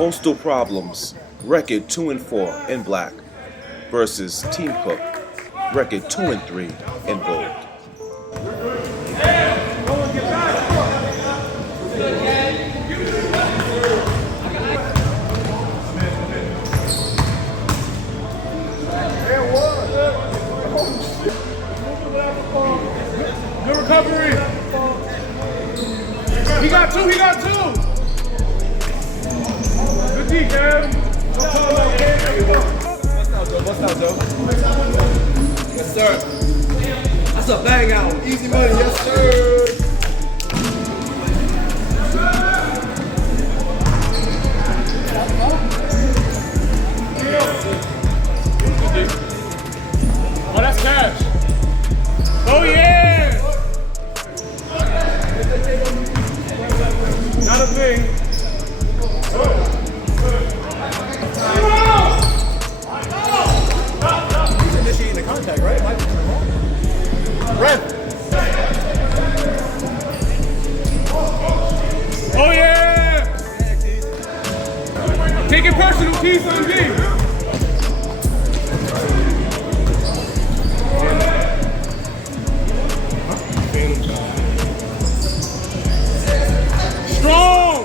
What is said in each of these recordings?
Postal Problems, record 2-4 in black, versus Team Cook, record 2-3 in gold. Good recovery. He got two. Good D, Kev. What's up, Joe? Yes, sir. That's a bang out. Easy money, yes, sir. Oh, that's cash. Oh, yeah. Not a thing. He's initiating the contact, right? Red. Oh, yeah. Take it personal, Keith, on D. Strong!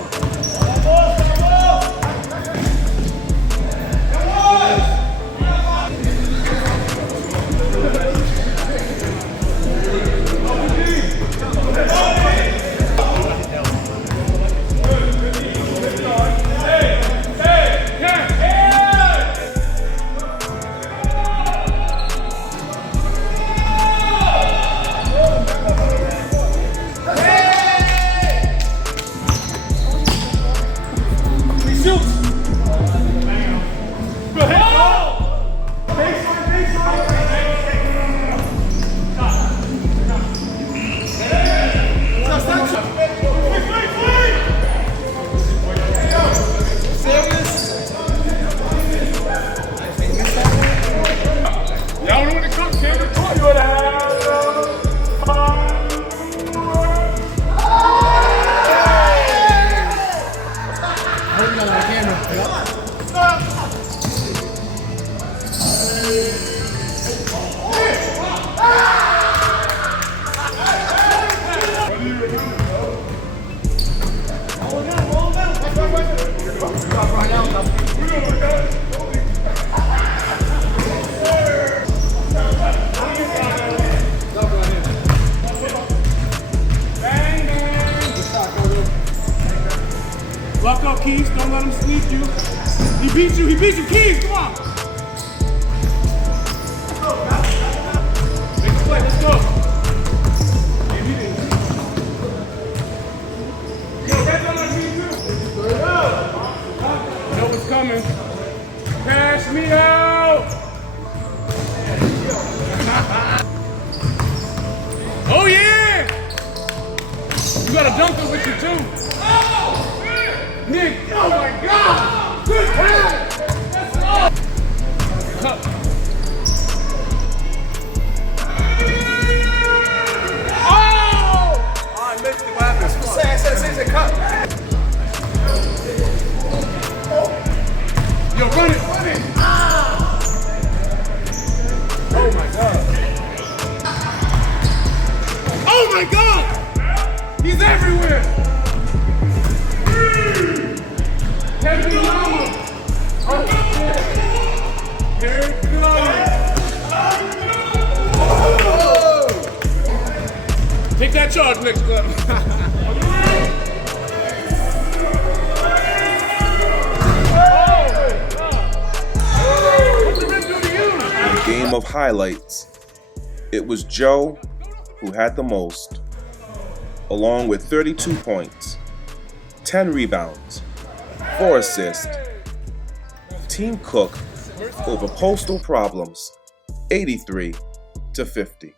Lock up, Keys. Don't let him sneak you. He beat you, Keys. Come on. Make a play. Let's go. Yo, that's on our team too. Know what's coming. Pass me out. Oh yeah. You got a dunker with you too. Nick, oh my God! Good pass! Let's go! Oh, I missed it. What happened? Say cut. Yo, run it! Ah! Oh my God. Oh my God! He's everywhere! Heavy mama! Oh shit! Here it goes! Take that charge next time. In a game of highlights, it was Joe who had the most, along with 32 points, 10 rebounds, 4 assists. Team Cook over Postal Problems, 83-50.